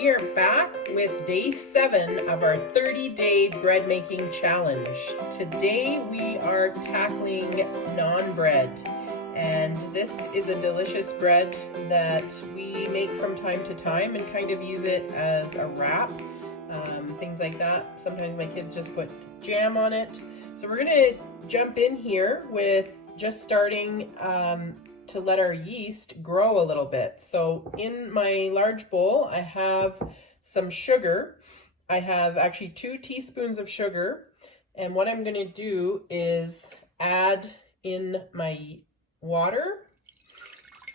we are back with day 7 of our 30-day bread making challenge. Today we are tackling naan bread, and this is a delicious bread that we make from time to time and kind of use it as a wrap, things like that. Sometimes my kids just put jam on it. So we're gonna jump in here with just starting to let our yeast grow a little bit. So in my large bowl, I have some sugar. I have actually 2 teaspoons of sugar. And what I'm gonna do is add in my water.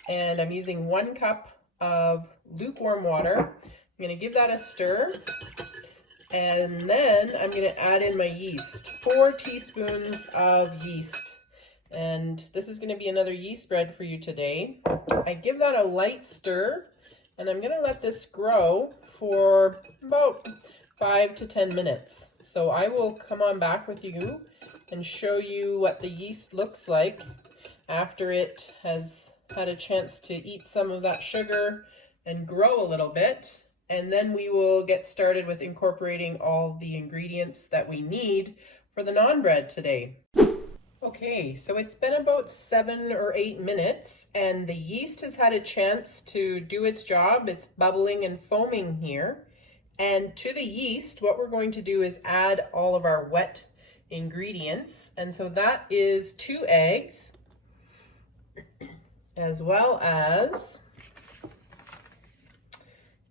And I'm using 1 cup of lukewarm water. I'm gonna give that a stir. And then I'm gonna add in my yeast, 4 teaspoons of yeast. And this is going to be another yeast bread for you today. I give that a light stir, and I'm going to let this grow for about 5 to 10 minutes. So I will come on back with you and show you what the yeast looks like after it has had a chance to eat some of that sugar and grow a little bit. And then we will get started with incorporating all the ingredients that we need for the naan bread today. Okay, so it's been about 7 or 8 minutes and the yeast has had a chance to do its job. It's bubbling and foaming here. And to the yeast, what we're going to do is add all of our wet ingredients. And so that is 2 eggs, as well as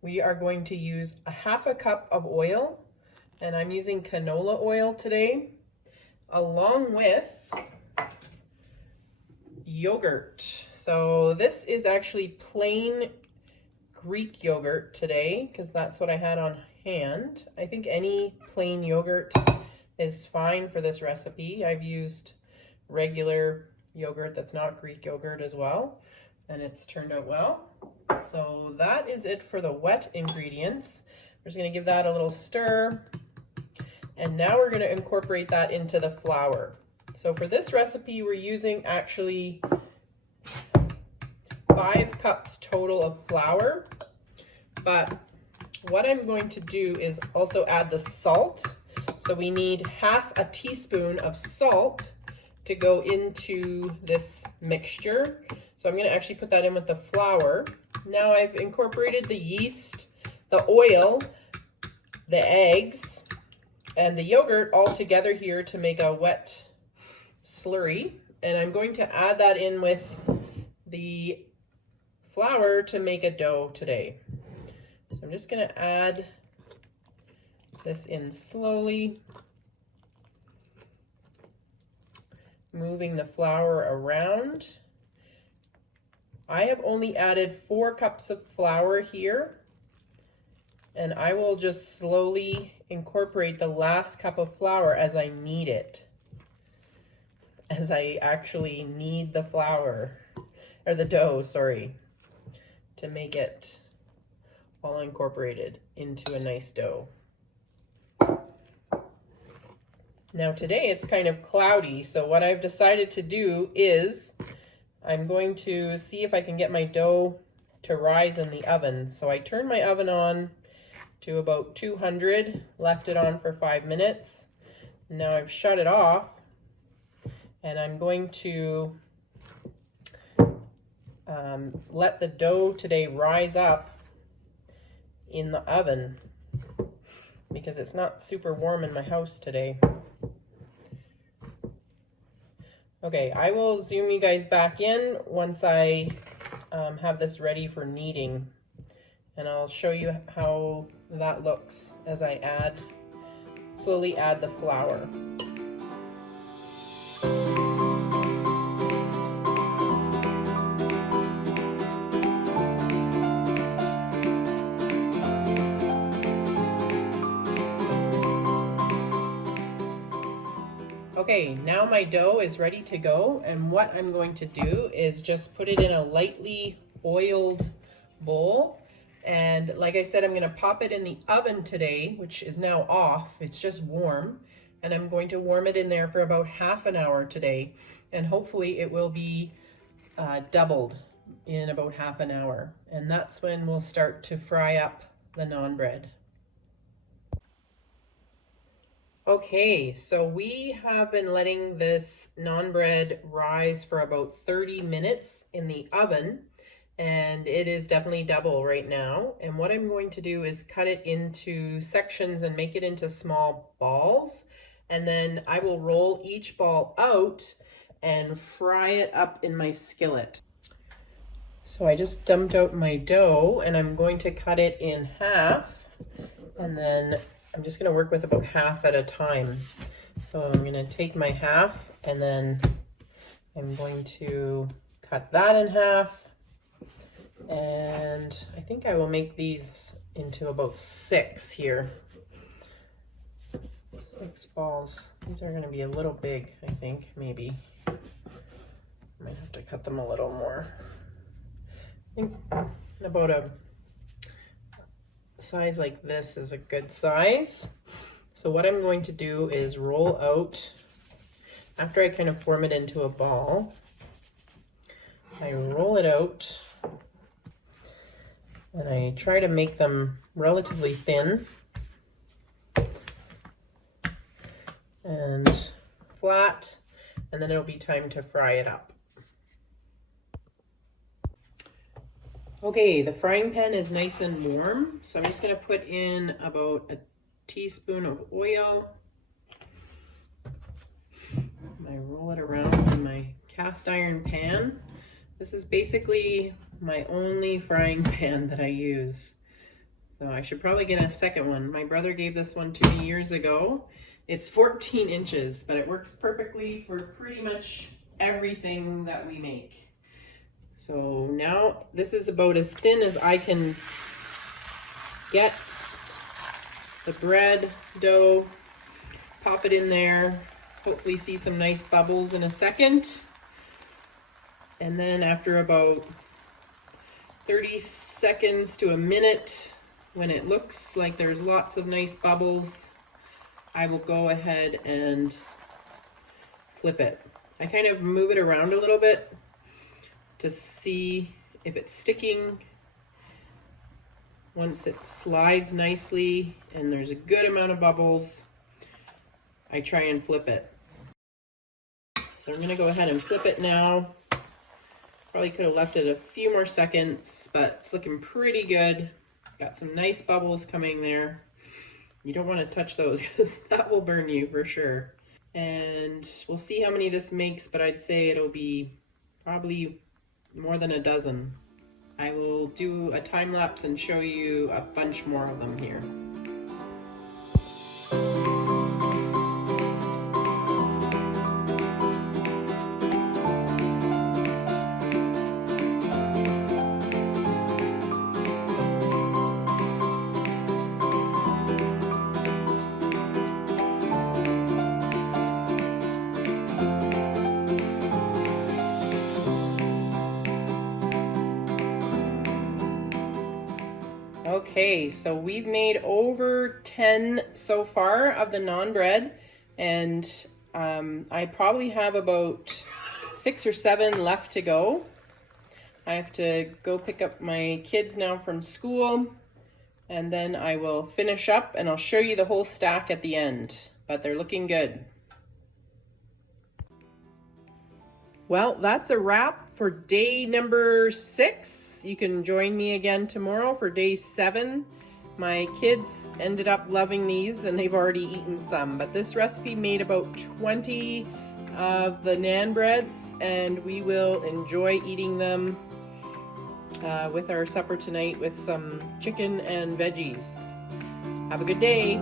we are going to use a 1/2 cup of oil, and I'm using canola oil today, along with yogurt. So this is actually plain Greek yogurt today because that's what I had on hand. I think any plain yogurt is fine for this recipe. I've used regular yogurt that's not Greek yogurt as well, and it's turned out well. So that is it for the wet ingredients. We're just going to give that a little stir. And now we're going to incorporate that into the flour. So for this recipe, we're using actually 5 cups total of flour. But what I'm going to do is also add the salt. So we need 1/2 teaspoon of salt to go into this mixture. So I'm going to actually put that in with the flour. Now I've incorporated the yeast, the oil, the eggs, and the yogurt all together here to make a wet slurry. And I'm going to add that in with the flour to make a dough today. So I'm just going to add this in slowly, moving the flour around. I have only added 4 cups of flour here, and I will just slowly incorporate the last cup of flour as I knead it, as I actually knead the flour, or the dough, sorry, to make it all incorporated into a nice dough. Now today it's kind of cloudy, so what I've decided to do is I'm going to see if I can get my dough to rise in the oven. So I turned my oven on to about 200, left it on for 5 minutes. Now I've shut it off, and I'm going to let the dough today rise up in the oven because it's not super warm in my house today. Okay, I will zoom you guys back in once I have this ready for kneading, and I'll show you how that looks as I slowly add the flour. Okay, now my dough is ready to go, and what I'm going to do is just put it in a lightly oiled bowl. And like I said, I'm going to pop it in the oven today, which is now off. It's just warm, and I'm going to warm it in there for about 1/2 hour today, and hopefully it will be doubled in about 1/2 hour. And that's when we'll start to fry up the naan bread. Okay, so we have been letting this naan bread rise for about 30 minutes in the oven, and it is definitely double right now. And what I'm going to do is cut it into sections and make it into small balls, and then I will roll each ball out and fry it up in my skillet. So I just dumped out my dough, and I'm going to cut it in half, and then I'm just going to work with about half at a time. So I'm going to take my half, and then I'm going to cut that in half, and I think I will make these into about 6 here. 6 balls. These are going to be a little big, I think, maybe. I might have to cut them a little more. I think about a size like this is a good size. So what I'm going to do is roll out, after I kind of form it into a ball, I roll it out and I try to make them relatively thin and flat, and then it'll be time to fry it up. Okay, the frying pan is nice and warm, so I'm just going to put in about a teaspoon of oil. I roll it around in my cast iron pan. This is basically my only frying pan that I use, so I should probably get a second one. My brother gave this one to me years ago. It's 14 inches, but it works perfectly for pretty much everything that we make. So now this is about as thin as I can get the bread dough. Pop it in there. Hopefully see some nice bubbles in a second. And then after about 30 seconds to a minute, when it looks like there's lots of nice bubbles, I will go ahead and flip it. I kind of move it around a little bit to see if it's sticking. Once it slides nicely and there's a good amount of bubbles, I try and flip it. So I'm going to go ahead and flip it now. Probably could have left it a few more seconds, but it's looking pretty good. Got some nice bubbles coming there. You don't want to touch those because that will burn you for sure. And we'll see how many this makes, but I'd say it'll be probably more than a dozen. I will do a time lapse and show you a bunch more of them here. Okay, so we've made over 10 so far of the naan bread, and I probably have about 6 or 7 left to go. I have to go pick up my kids now from school, and then I will finish up and I'll show you the whole stack at the end, but they're looking good. Well, that's a wrap for day number 6. You can join me again tomorrow for day 7. My kids ended up loving these and they've already eaten some, but this recipe made about 20 of the naan breads, and we will enjoy eating them with our supper tonight with some chicken and veggies. Have a good day.